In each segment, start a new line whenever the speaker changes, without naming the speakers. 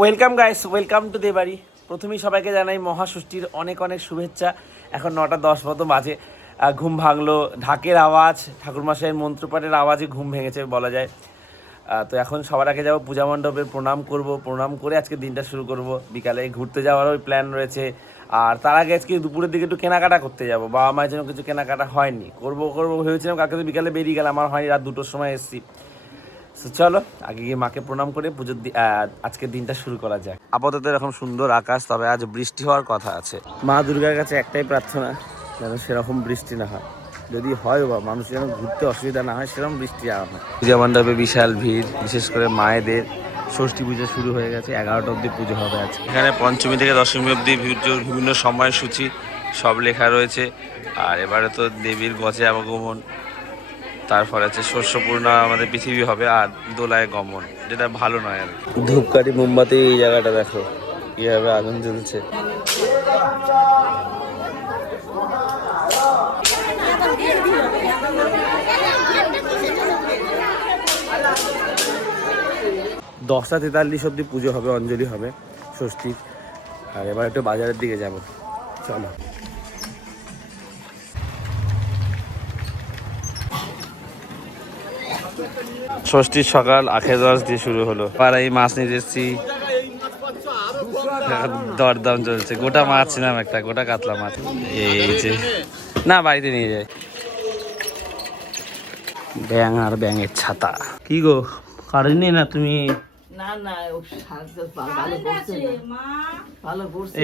Welcome guys welcome to দেবাড়ি প্রথমেই সবাইকে জানাই মহাষষ্ঠীর অনেক অনেক শুভেচ্ছা। এখন নটা দশ মতো আহ, ঘুম ভাঙলো। ঢাকের আওয়াজ ঠাকুরমশাইয়ের মন্ত্রপাঠের আওয়াজে ঘুম ভেঙেছে বলা যায়। তো এখন সবার আগে যাব পূজা মণ্ডপে প্রণাম করব। প্রণাম করে আজকে দিনটা শুরু করব। বিকালে ঘুরতে যাওয়ারও প্ল্যান রয়েছে। আর তার আগে আজকে দুপুরের দিকে একটু কেনাকাটা করতে যাব। বাবা মায়ের জন্য কিছু কেনাকাটা হয়নি। করব করব ভেবেছিলাম কালকে তো বিকালে বেরিয়ে গেলাম। আমার হয়নি। রাত দুটোর সময় এসেছি। তো চলো আগে গিয়ে মাকে প্রণাম করে পুজোর দি- আজকের দিনটা শুরু করা যাক। আপাতত এরকম সুন্দর আকাশ তবে আজ বৃষ্টি হওয়ার কথা আছে। মা দুর্গার কাছে একটাই প্রার্থনা যেন সেরকম বৃষ্টি না হয়। যদি হয় বা মানুষ যেন ঘুরতে অসুবিধা না হয় সেরকম বৃষ্টি আর হয়। পূজা মণ্ডপে বিশাল ভিড় বিশেষ করে মায়েদের। ষষ্ঠী পুজো শুরু হয়ে গেছে এগারোটা অবধি পুজো হবে আজকে। এখানে পঞ্চমী থেকে দশমী অবধি পুজোর বিভিন্ন সময়সূচি সব লেখা রয়েছে। আর এবারে তো দেবীর গজে আগমন তারপর আছে শস্যপূর্ণা, আমাদের পৃথিবী হবে আর দোলায় গমন, যেটা ভালো নয় আর ধূপকাঠি, মোমবাতি, এই জায়গাটা দেখো, কীভাবে আগুন জ্বলছে। দশটা তেতাল্লিশ অব্দি পুজো হবে, অঞ্জলি হবে ষষ্ঠীর আর এবার একটু বাজারের দিকে যাব। চলো। ষষ্ঠীর সকাল আখের রস দিয়ে শুরু হলো। পাড়াই মাছ নিয়ে এসেছি। দরদাম চলছে। গোটা মাছ ছিলাম একটা গোটা কাতলা মাছ। এই যে না বাড়িতে নিয়ে যায় ব্যাং আর ব্যাঙের ছাতা। কি গো কারেন্ট না তুমি?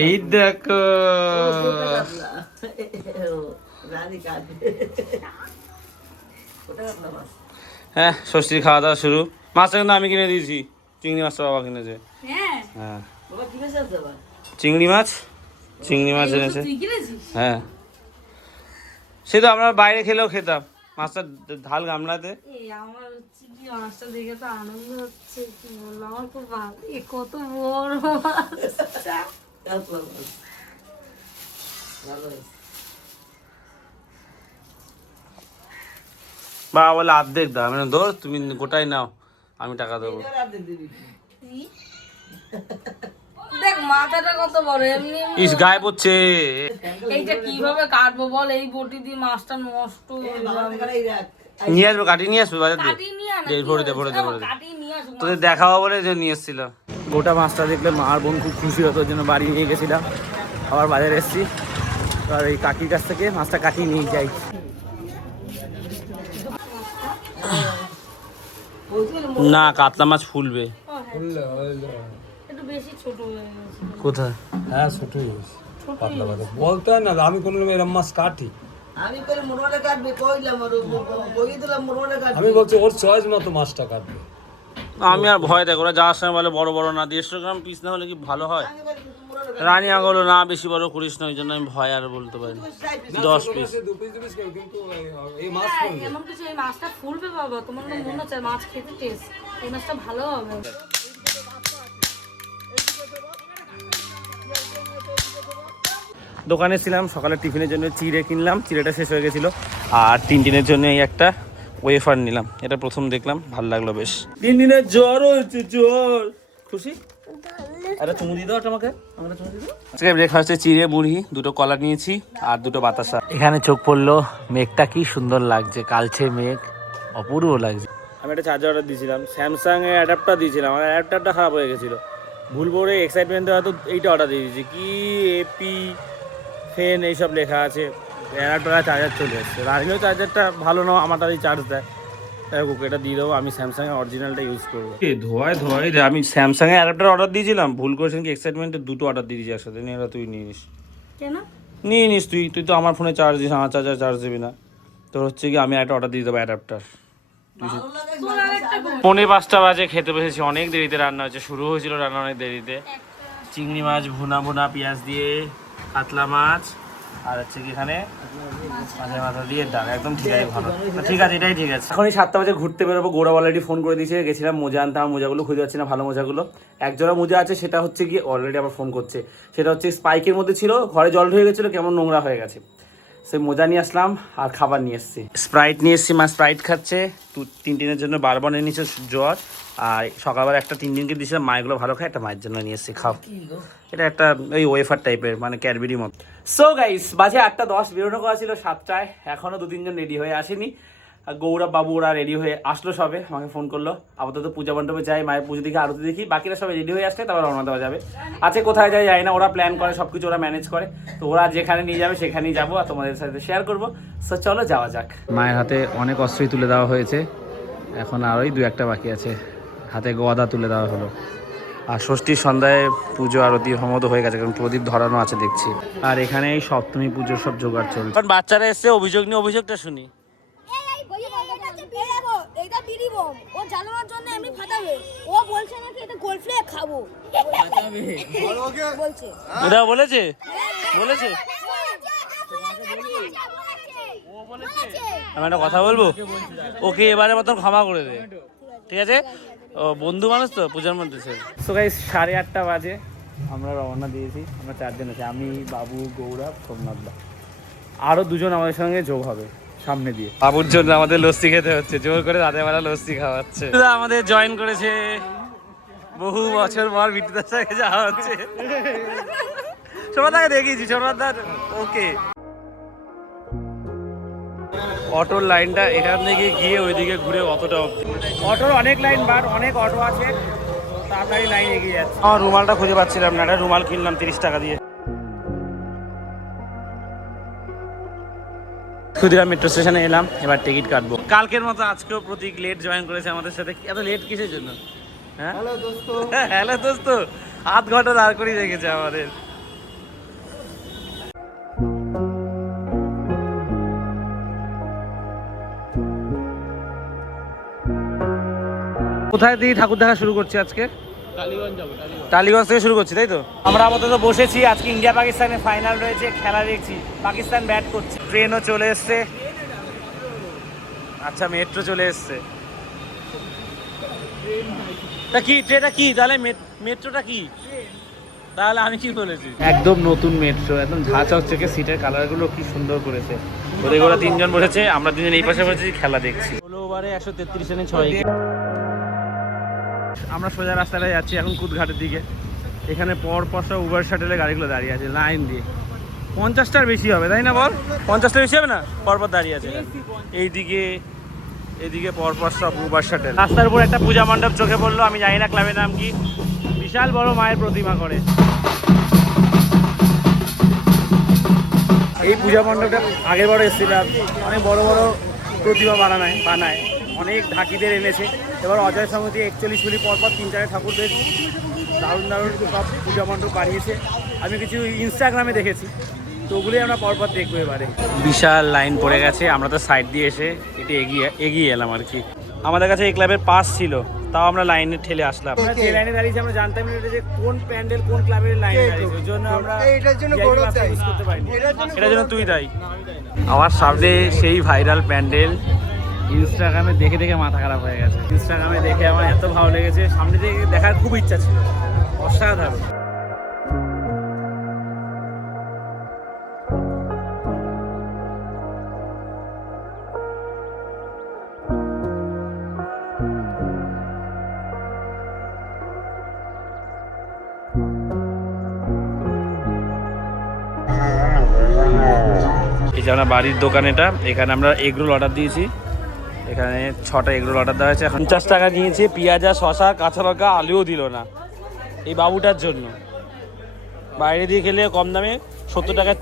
এই দেখো।
ওটা
হ্যাঁ ষষ্ঠীর খাওয়া দাওয়া শুরু। মাছটা কিন্তু আমি কিনে দিয়েছি। চিংড়ি মাছটা বাবা কিনেছে। হ্যাঁ।
আবার?
চিংড়ি মাছ? চিংড়ি মাছ এনেছে। হ্যাঁ। সে তো আমরা বাইরে খেলেও খেতাম। মাছটা ঢাল গামলাতে।
এই আমার হচ্ছে কি মাছটা দেখে তো আনন্দ হচ্ছে কি বলব আমার খুব ভালো এ কত বড়
বাবা বলে অর্ধেক দাও। আমি বললাম, ধর তুমি গোটাই নাও আমি টাকা দেবো।
দেখ মাথাটা কত বড় এমনি
ইস গায়ে পড়ছে
এইটা কীভাবে কাটবো বল এই বটি দিয়ে মাছটা নষ্ট হয়ে যাবে।
এখানে এই রাখ
নিয়ে আসব কাটিয়ে নিয়ে আসব বাজার দিয়ে। দে,
কি
ভরে দে,
হয়েছে?
ভরে দে, ভরে দে।
কাটিয়ে নিয়ে আসব
তোদের দেখাবো বলে যে নিয়ে এসেছিলাম গোটা মাছটা দেখলে মার বোন খুব খুশি হতো ওই জন্য বাড়ি নিয়ে গেছিলাম। আবার বাজারে এসেছি। আর এই কাকির কাছ থেকে মাছটা কাটিয়ে নিয়ে যাই। না কাতলা মাছ ফুলবে।
হ্যাঁ। একটু বেশি ছোট হয়ে গেছে।
কোথায়?
হ্যাঁ ছোটই হয়েছে পাতলা পাতলা। বলতে হয় না আমি কোনো এরম মাছ কাটি।
আমি
বলছি ওর চয়েস মতো মাছটা কাটবে।
আমি আর ভয় দেখো ওরা যাওয়ার সময় বলে বড় বড় না দেড়শো গ্রাম পিস না হলে কি ভালো হয়? রানী আঙুলো না বেশি বড় করিস না ওই জন্য আমি ভয় আর বলতে পারি দশ পিস
হ্যাঁ, এমন কিছু এই মাছটা ফুলবে বাবা তোমার মনে হচ্ছে মাছ খেতে টেস্ট এই মাছটা ভালো হবে।
দোকানে ছিলাম সকালে টিফিনের জন্য চিড়ে কিনলাম চিড়েটা শেষ হয়ে গেছিল। আর তিন দিনের জন্য এই একটা ওয়েফার নিলাম। এটা প্রথম দেখলাম ভালো লাগল বেশ। তিন দিনের জ্বর হয়েছে জ্বর। খুশি? আরে চুমু দিয়ে দাও একটা আমাকে। আমাকে চুমু দিয়ে দাও। আজকে ব্রেকফাস্টে চিড়ে মুড়ি দুটো কলা নিয়েছি আর দুটো বাতাসা। এখানে চোখ পড়ল মেঘটা কি সুন্দর লাগছে কালচে মেঘ অপূর্ব লাগছে। আমি একটা চার্জার অর্ডার দিয়েছিলাম স্যামসাং এর অ্যাডাপ্টার দিয়েছিলাম আমার অ্যাডাপ্টারটা খারাপ হয়ে গেছিল। ভুল করে এক্সাইটমেন্টে হয়তো এইটা অর্ডার দিয়ে দিয়েছি। কি এপি ফেন এইসব লেখা আছে। অ্যাডাপ্টার চার্জার চলে এসছে। রানিও চার্জারটা ভালো না আমারটাই চার্জ দেয়। ওকে এটা দিয়ে দেবো আমি স্যামসাং এর অরিজিনালটা ইউজ করব। ধোয়ায় আমি স্যামসাং এর অ্যাডাপ্টার অর্ডার দিয়েছিলাম ভুল করেছেন কি এক্সাইটমেন্টে দুটো অর্ডার দিয়ে দিয়েছি একসাথে নিয়ে তুই নিয়ে নিস।
কেন?
নিয়ে নিস তুই তুই তো আমার ফোনে চার্জ দিস আমার চার্জার চার্জ দিবি না। তোর হচ্ছে কি আমি একটা অর্ডার দিয়ে দেবো অ্যাডাপ্টার পাঁচটা বাজে খেতে বসেছি অনেক দেরিতে রান্না হয়েছে শুরু হয়েছিল রান্না অনেক দেরিতে। চিংড়ি মাছ ভুনা ভুনা পেঁয়াজ দিয়ে কাতলা মাছ আর হচ্ছে কি এখানে মাঝে মাথা দিয়ে ডাল একদম ঠিক আছে ভালো ঠিক আছে, এটাই ঠিক আছে। এখন এই সাতটা বাজে, ঘুরতে বেরোবো। গোড়া অলরেডি ফোন করে দিয়েছে, গেছিলাম মোজা আনতে। আমার মোজাগুলো খুঁজে পাচ্ছি না, ভালো মোজাগুলো। একজোড়া মোজা আছে, সেটা হচ্ছে কি অলরেডি আবার ফোন করছে। সেটা হচ্ছে স্পাইকের মধ্যে ছিল, ঘরে জল ঢুকে গেছিল, কেমন নোংরা হয়ে গেছে। সে মোজা নিয়ে আসলাম আর খাবার নিয়ে এসছি। স্প্রাইট নিয়ে এসছি মা স্প্রাইট খাচ্ছে। দু তিন দিনের জন্য বারবার নিয়ে নিচ্ছে জ্বর। আর সকালবেলা একটা তিন দিনকে দিয়েছে মায়েরগুলো ভালো খায় একটা মায়ের জন্য নিয়ে এসছি খাও। এটা একটা ওই ওয়েফার টাইপের মানে ক্যাডবেরি মতো। সো গাইস বাজে আটটা দশ বেরোনো করা ছিল সাতটায় এখনও দু তিনজন রেডি হয়ে আসেনি। গৌরব বাবু ওরা রেডি হয়ে আসলো সবে আমাকে ফোন করল। আপাতত পূজা মণ্ডপে যাই মায়ের পুজো দেখি আরতি দেখি বাকিরা সবাই রেডি হয়ে আসলে তারপর রওনা দেওয়া যাবে। আছে কোথায় যায় যায় না ওরা প্ল্যান করে সব কিছু ওরা ম্যানেজ করে। তো ওরা যেখানে নিয়ে যাবে সেখানেই যাব আর তোমাদের সাথে শেয়ার করব। সো চলো যাওয়া যাক। মায়ের হাতে অনেক অস্ত্রই তুলে দেওয়া হয়েছে। এখন আরোই দু একটা বাকি আছে। হাতে গদা তুলে দেওয়া হলো। আর ষষ্ঠীর সন্ধ্যায় পুজো আরতি হোমতো হয়ে গেছে কারণ প্রদীপ ধরানো আছে দেখছি। আর এখানে এই সপ্তমী পুজোর সব জোগাড় চলছে। এখন বাচ্চারা এসছে অভিযোগ নিয়ে অভিযোগটা শুনি।
এটা বিড়ি বোম। ও জ্বালানোর জন্য এমনি ফাটাবে ও বলছে নাকি এটা গোল ফ্লেক খাব। বলছে।
ওটা বলেছে? বলেছে? আমি একটা কথা বলব? ওকে এবারে মতন ক্ষমা করে দে। ঠিক আছে? ও বন্ধু মানুষ তো পূজার মধ্যে সে। সো গাইস সাড়ে আটটা বাজে। আমরা রওনা দিয়েছি। আমরা চারজন আছি। আমি বাবু গৌরব সোমনাথ দা। আরও দুজন আমাদের সঙ্গে যোগ হবে। সামনে দিয়ে। বাবুর জন্য আমাদের লস্যি খেতে হচ্ছে জোর করে রাতের বেলা লস্যি খাওয়াচ্ছে। আমাদের জয়েন করেছে বহু বছর পর বিটুদার সঙ্গে যাওয়া হচ্ছে। ছোটদাকে দেখিয়েছি ছোটদা ওকে। অটোর লাইনটা এখান থেকে গিয়ে ওইদিকে ঘুরে অতটা অব্দি অটোর অনেক লাইন বার অনেক অটো আছে। তাড়াতাড়ি লাইন এগিয়ে যাচ্ছে। আমার রুমালটা খুঁজে পাচ্ছিলাম না একটা রুমাল কিনলাম তিরিশ টাকা দিয়ে। ক্ষুদিরাম মেট্রো স্টেশনে এলাম এবার টিকিট কাটবো। কালকের মতো আজকেও প্রতীক লেট জয়েন করেছে আমাদের সাথে। এত লেট কিসের জন্য? হ্যাঁ? হ্যালো দোস্ত। আধ ঘণ্টা দাঁড় করিয়ে রেখেছে আমাদের। কোথায় দিয়ে ঠাকুর দেখা শুরু করছি আজকে? টালিগঞ্জ থেকে শুরু করছি তাই তো? আমরা আপাতত বসেছি আজকে ইন্ডিয়া পাকিস্তানের ফাইনাল রয়েছে খেলা দেখছি। পাকিস্তান ব্যাট করছে। ট্রেনও চলে এসছে। আচ্ছা মেট্রো চলে এসছে। তা কি ট্রেনটা কি? তাহলে মেট্রোটা কি? তাহলে আমি কি বলেছি? একদম নতুন মেট্রো একদম ঝাঁ চকচকে সিটের কালারগুলো কি সুন্দর করেছে। ওদের ওরা তিনজন বসেছে আমরা তিনজন এই পাশে বসেছি খেলা দেখছি। ষোলো ওভারে একশো তেত্রিশ রানে ছয় উইকেট। আমরা সোজা রাস্তাটায় যাচ্ছি এখন কুদঘাটের দিকে। এখানে পর পর সব উবার শাটেলের গাড়িগুলো দাঁড়িয়ে আছে লাইন দিয়ে। পঞ্চাশটার বেশি হবে তাই না বল? পঞ্চাশটার বেশি হবে না? পরপর দাঁড়িয়ে আছে। এইদিকে এদিকে পরপর সব উবার শাটেল রাস্তার উপর একটা পূজা মণ্ডপ চোখে পড়ল আমি জানি না ক্লাবের নাম কি। বিশাল বড় মায়ের প্রতিমা করে। এই পূজা মণ্ডপটা আগের বড় এসেছিলাম। অনেক বড় বড় প্রতিমা বানায় বানায়। অনেক ঢাকিদের এনেছে। এবার অজয় সমিতি একচল্লিশ মিনিট পর পর তিন চারে ঠাকুর বেশ দারুণ দারুণ সব পূজা মণ্ডপ বানিয়েছে আমি কিছু ইনস্টাগ্রামে দেখেছি। তো ওগুলোই আমরা পরপর দেখব এবারে। বিশাল লাইন পড়ে গেছে আমরা তো সাইড দিয়ে এসে এটি এগিয়ে এগিয়ে এলাম আর কি। আমাদের কাছে এই ক্লাবের পাস ছিল তাও আমরা লাইনে ঠেলে আসলাম। আমরা যে লাইনে দাঁড়িয়েছি আমরা জানতাম না যে কোন প্যান্ডেল কোন ক্লাবের লাইনে দাঁড়িয়েছে। ওই জন্য আমরা
এটার জন্য গৌরব দায়ী।
এটার জন্য তুই দায়ী। আমার সামনে সেই ভাইরাল প্যান্ডেল ইনস্টাগ্রামে দেখে দেখে মাথা খারাপ হয়ে গেছে। ইনস্টাগ্রামে দেখে আমার এত ভালো লেগেছে, সামনে থেকে দেখার খুব ইচ্ছা ছিল। অসাধারণ। এই যে আমরা বাড়ির দোকান এটা, এখানে আমরা এগরোল অর্ডার দিয়েছি। এখানে ছটা এগরোল অর্ডার দেওয়া হয়েছে। পঞ্চাশ টাকা নিয়েছে পেঁয়াজা শশা কাঁচা লঙ্কা আলুও দিল না। এই বাবুটার জন্য। বাইরে দিয়ে খেলে কম দামে সত্তর টাকা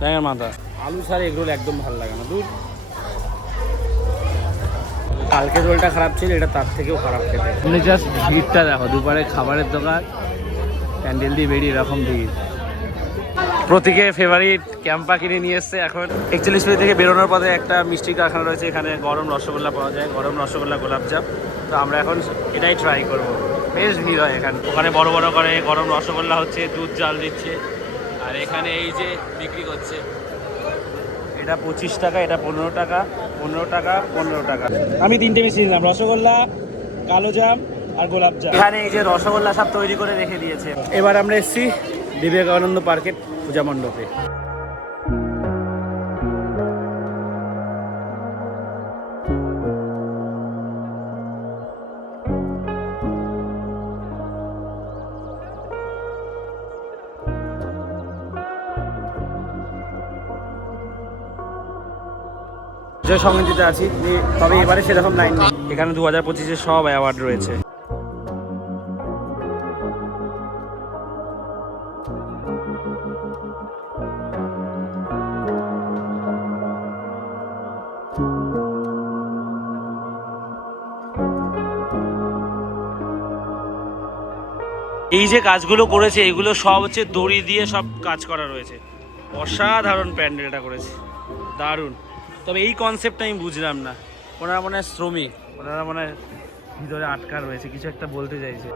ব্যাঙের মাথা। আলু ছাড়া এগরোল একদম ভালো লাগে না। দূর। কালকে রোলটা খারাপ ছিল এটা তার থেকেও খারাপ খেতে। তুমি জাস্ট ভিড়টা দেখো দুপারে খাবারের দোকান প্যান্ডেল দিয়ে বেরিয়ে এরকম ভিড়। প্রতীকে ফেভারিট ক্যাম্পা কিনে নিয়ে এসছে এখন। একচল্লিশ মিনিট থেকে বেরোনোর পথে একটা মিষ্টি কারখানা রয়েছে, এখানে গরম রসগোল্লা পাওয়া যায়, গরম রসগোল্লা গোলাপজাম তো আমরা এখন এটাই ট্রাই করব। বেশ ভিড় হয় এখানে। ওখানে বড় বড় করে গরম রসগোল্লা হচ্ছে, দুধ জাল দিচ্ছে, আর এখানে এই যে বিক্রি করছে। এটা পঁচিশ টাকা, এটা পনেরো টাকা পনেরো টাকা পনেরো টাকা। আমি তিনটে মিষ্টি নিলাম, রসগোল্লা, কালো জাম আর গোলাপ জাম। এখানে এই যে রসগোল্লা সব তৈরি করে রেখে দিয়েছে। এবার আমরা এসেছি বিবেকানন্দ পার্কের পূজা মণ্ডপে। যে আছি, তবে এবারে সেরকম লাইন নেই। এখানে দু হাজার পঁচিশে সব অ্যাওয়ার্ড রয়েছে। এই যে কাজগুলো করেছে, এগুলো সব হচ্ছে দড়ি দিয়ে সব কাজ করা রয়েছে। অসাধারণ প্যান্ডেলটা করেছে। দারুণ। তবে এই কনসেপ্টটা আমি বুঝলাম না। ওনারা মনে হয় শ্রমিক, ওনারা মনে হয় ভিতরে আটকা রয়েছে, কিছু একটা বলতে চাইছে।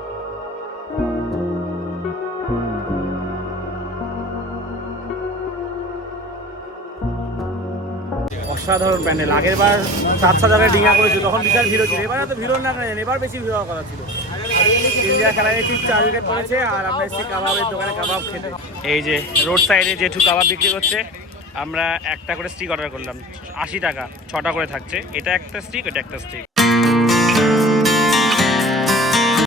অসাধারণ প্যান্ডেল। আগের বার সাত সাত হাজার ডিঙা করেছিল তখন বিশাল ভিড় ছিল এবার এত ভিড় না কেন এবার বেশি ভিড় হওয়ার কথা ছিল। ইন্ডিয়া খেলায় ঠিক চার উইকেট পড়েছে আর আমরা এসেছি কাবাবের দোকানে কাবাব খেতে। এই যে রোড সাইডে যেটু কাবাব বিক্রি করছে, আমরা একটা করে স্টিক অর্ডার করলাম। আশি টাকা, ছটা করে থাকছে। এটা একটা স্টিক এটা একটা স্টিক